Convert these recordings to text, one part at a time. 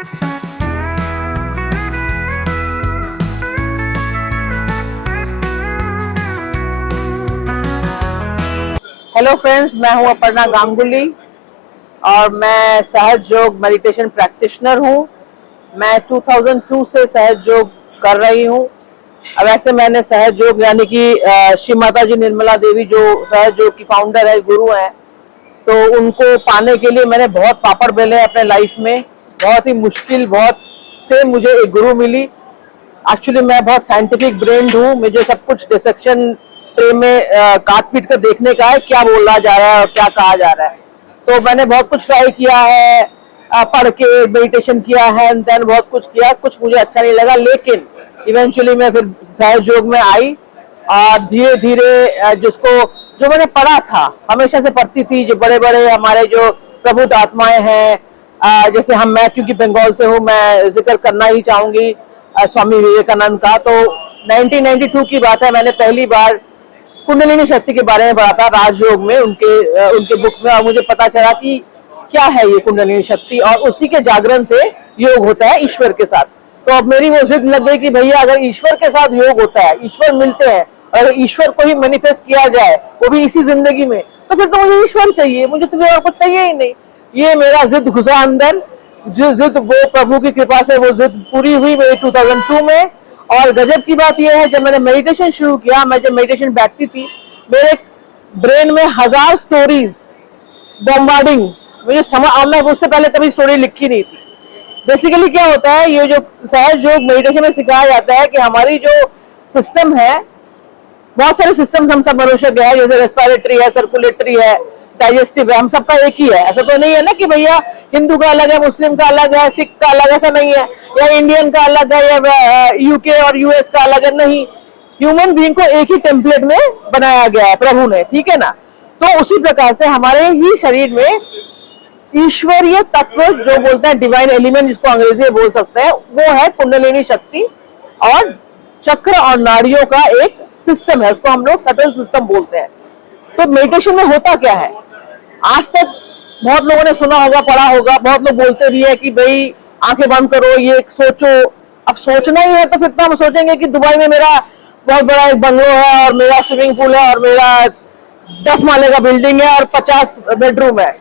Hello friends, मैं हूं अपर्णा गांगुली और मैं सहज योग मेडिटेशन प्रैक्टिशनर हूं। मैं 2002 से सहज योग कर रही हूं। अब ऐसे मैंने सहज योग यानी कि श्री माता जी निर्मला देवी जो सहज योग की फाउंडर है, गुरु हैं, तो उनको पाने के लिए मैंने बहुत पापड़ बेले अपने लाइफ में। बहुत ही मुश्किल से मुझे एक गुरु मिली। एक्चुअली मैं बहुत साइंटिफिक ब्रेन्ड हूँ। मुझे सब कुछ डिसेक्शन ट्रे में काट पीट कर देखने का है, क्या बोला जा रहा है और क्या कहा जा रहा है। तो मैंने बहुत कुछ ट्राई किया है, पढ़ के मेडिटेशन किया है, देन बहुत कुछ किया, कुछ मुझे अच्छा नहीं लगा। लेकिन इवेंचुअली मैं फिर सहज योग में आई और धीरे धीरे जो मैंने पढ़ा था, हमेशा से पढ़ती थी, जो बड़े बड़े हमारे जो प्रबुद्ध आत्माएं हैं, जैसे मैं क्योंकि बंगाल से हूँ, मैं जिक्र करना ही चाहूंगी स्वामी विवेकानंद का। तो 1992 की बात है, मैंने पहली बार कुंडलिनी शक्ति के बारे में पढ़ा था राजयोग में, उनके बुक में, और मुझे पता चला कि क्या है ये कुंडलिनी शक्ति, और उसी के जागरण से योग होता है ईश्वर के साथ। तो अब मेरी वो जिद लग गई कि भैया अगर ईश्वर के साथ योग होता है, ईश्वर मिलते हैं, अगर ईश्वर को ही मैनिफेस्ट किया जाए वो भी इसी जिंदगी में, तो फिर तो मुझे ईश्वर चाहिए, मुझे तो और कुछ चाहिए ही नहीं। ये मेरा जिद घुसा अंदर। जो जिद वो प्रभु की कृपा से वो जिद पूरी हुई मेरी 2002 में। और गजब की बात यह है, जब मैंने मेडिटेशन शुरू किया, मैं जब मेडिटेशन बैठती थी, मेरे ब्रेन में 1000 स्टोरीज बॉम्बार्डिंग, मुझे समझ, और मैं उससे पहले कभी स्टोरी लिखी नहीं थी। बेसिकली क्या होता है, ये जो सहज योग मेडिटेशन में सिखाया जाता है कि हमारी जो सिस्टम है, बहुत सारे सिस्टम्स हम सब मनुष्य के हैं, जैसे रेस्पिरेटरी है, सर्कुलेटरी है, डाइजेस्टिव है, हम सबका एक ही है। ऐसा तो नहीं है ना कि भैया हिंदू का अलग है, मुस्लिम का अलग है, सिख का अलग, ऐसा नहीं है, या इंडियन का अलग है, या यूके और यूएस का अलग है, नहीं। ह्यूमन बीइंग को एक ही टेम्पलेट में बनाया गया है प्रभु ने, ठीक है ना। तो उसी प्रकार से हमारे ही शरीर में ईश्वरीय तत्व जो बोलते हैं, डिवाइन एलिमेंट जिसको अंग्रेजी में बोल सकते हैं, वो है कुंडलिनी शक्ति और चक्र और नाड़ियों का एक सिस्टम है, उसको हम लोग सटल सिस्टम बोलते हैं। तो मेडिटेशन में होता क्या है, आज तक बहुत लोगों ने सुना होगा, पढ़ा होगा, बहुत लोग बोलते भी है कि भाई आंखें बंद करो, ये सोचो। अब सोचना ही है तो फिर तो हम सोचेंगे कि दुबई में मेरा बहुत बड़ा एक बंगलो है और मेरा स्विमिंग पूल है और मेरा 10 माले का बिल्डिंग है और 50 बेडरूम है।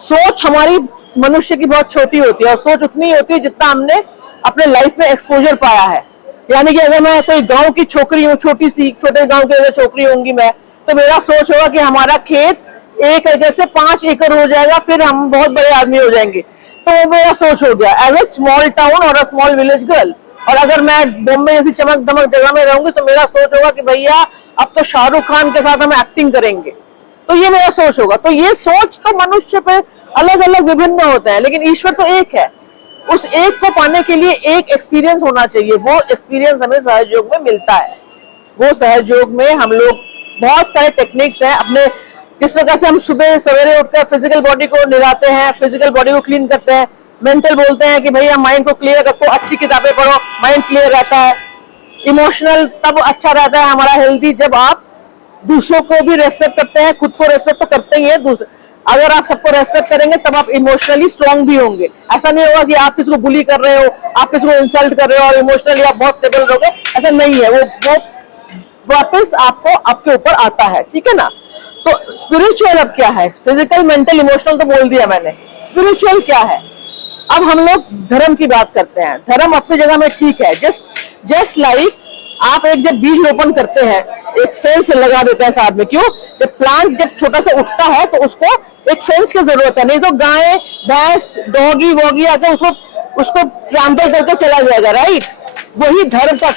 सोच हमारी मनुष्य की बहुत छोटी होती है, और सोच उतनी होती है जितना हमने अपने लाइफ में एक्सपोजर पाया है। यानी कि अगर मैं कोई गांव की छोकरी हूँ, छोटे गांव की अगर छोकरी होंगी मैं, तो मेरा सोच होगा कि हमारा खेत 1 एकड़ से 5 एकड़ हो जाएगा, फिर हम बहुत बड़े आदमी हो जाएंगे। तो वो मेरा सोच हो गया एज ए स्मॉल टाउन और अ स्मॉल विलेज गर्ल। और अगर मैं बॉम्बे जैसी चमक दमक जगह में रहूंगी तो मेरा सोच होगा कि भैया अब तो शाहरुख खान के साथ हम एक्टिंग करेंगे। तो ये मेरा सोच होगा। तो ये सोच तो मनुष्य पे अलग अलग विभिन्न होते हैं, लेकिन ईश्वर तो एक है। उस एक को पाने के लिए एक एक्सपीरियंस होना चाहिए, वो एक्सपीरियंस हमें सहज योग में मिलता है। वो सहज योग में हम लोग बहुत सारे टेक्निक्स हैं अपने, जिस प्रकार से हम सुबह सवेरे उठकर फिजिकल बॉडी को निराते हैं, फिजिकल बॉडी को क्लीन करते हैं। मेंटल बोलते हैं कि भैया माइंड को क्लियर रखो, अच्छी किताबें पढ़ो, माइंड क्लियर रहता है। इमोशनल तब अच्छा रहता है हमारा हेल्दी, जब आप दूसरों को भी रेस्पेक्ट करते हैं, खुद को रेस्पेक्ट तो करते ही है। अगर आप सबको रेस्पेक्ट करेंगे तब आप इमोशनली स्ट्रांग भी होंगे। ऐसा नहीं होगा कि आप किसी को बुली कर रहे हो, आप किसी को इंसल्ट कर रहे हो और इमोशनली आप बहुत स्टेबल रहोगे, ऐसा नहीं है। वो वापस आपको आपके ऊपर आता है, ठीक है ना। तो स्पिरिचुअल अब क्या है, फिजिकल मेंटल इमोशनल तो बोल दिया मैंने, स्पिरिचुअल क्या है। अब हम लोग धर्म की बात करते हैं। धर्म अपनी जगह में ठीक है, जस्ट लाइक आप एक जब बीज रोपण करते हैं, एक फेंस लगा देते हैं साथ में। क्यों? जब प्लांट जब छोटा सा उठता है तो उसको एक फेंस की जरूरत है, नहीं तो गाय भैंस डॉगी वॉगी आकर उसको ट्रैम्पल करके चला जाएगा, राइट। वही धर्म का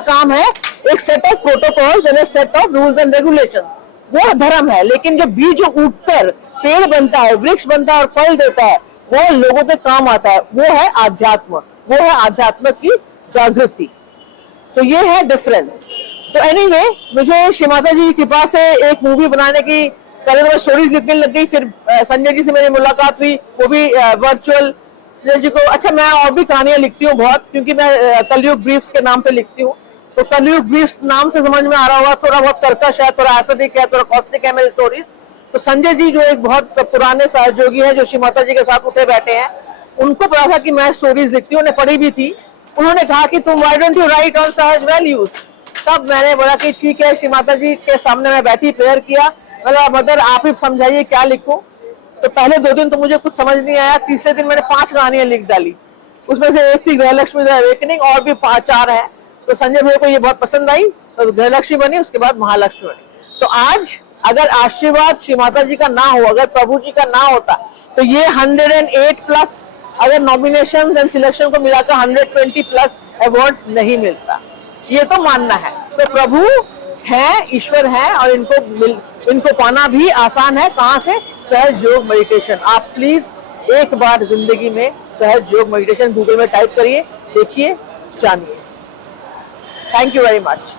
काम है एक set of protocols and set of rules and regulation, वो धर्म है। लेकिन जो बीज उठकर पेड़ बनता है, वृक्ष बनता है और फल देता है, वो लोगों के काम आता है, वो है आध्यात्म, वो है आध्यात्म की जागृति। तो ये है डिफरेंस। तो एनीवे, मुझे श्री माता जी की कृपा से एक मूवी बनाने की, पहले तो मैं स्टोरीज लिखने लग गई, फिर संजय जी से मेरी मुलाकात हुई, वो भी वर्चुअल। संजय जी को, अच्छा मैं और भी कहानियां लिखती हूँ बहुत, क्योंकि मैं कलयुग ब्रीफ्स के नाम पे लिखती हूँ। तो कलयुग ब्रीफ्स नाम से समझ में आ रहा होगा, थोड़ा बहुत कर्कश है, थोड़ा एसिडिक है, थोड़ा कॉस्टिक है मेरी स्टोरीज। तो संजय जी जो एक बहुत पुराने सहयोगी है, जो श्री माता जी के साथ उठे बैठे हैं, उनको पता था कि मैं स्टोरीज लिखती हूँ, उन्हें पढ़ी भी थी। उन्होंने कहा कि तुम why don't you right on सहज वैल्यूज। तब मैंने बोला कि ठीक है, श्री माता जी के सामने मैं बैठी, प्रेयर किया, मतलब मदर आप ही समझाइए क्या लिखूं। तो पहले 2 दिन तो मुझे कुछ समझ नहीं आया, तीसरे दिन मैंने 5 कहानियां लिख डाली। उसमें से एक थी गृहलक्ष्मी द अवेकनिंग, और भी 4 है। तो संजय भैया को ये बहुत पसंद आई, तो गृहलक्ष्मी बनी, उसके बाद महालक्ष्मी बनी। तो आज अगर आशीर्वाद श्री माता जी का ना हो, अगर प्रभु जी का ना होता, तो ये 108 प्लस अगर नॉमिनेशन एंड सिलेक्शन को मिलाकर 120 प्लस अवार्ड्स नहीं मिलता। ये तो मानना है। तो प्रभु है, ईश्वर है, और इनको पाना भी आसान है। कहां से? सहज योग मेडिटेशन। आप प्लीज एक बार जिंदगी में सहज योग मेडिटेशन गूगल में टाइप करिए, देखिए, जानिए। Thank you very much.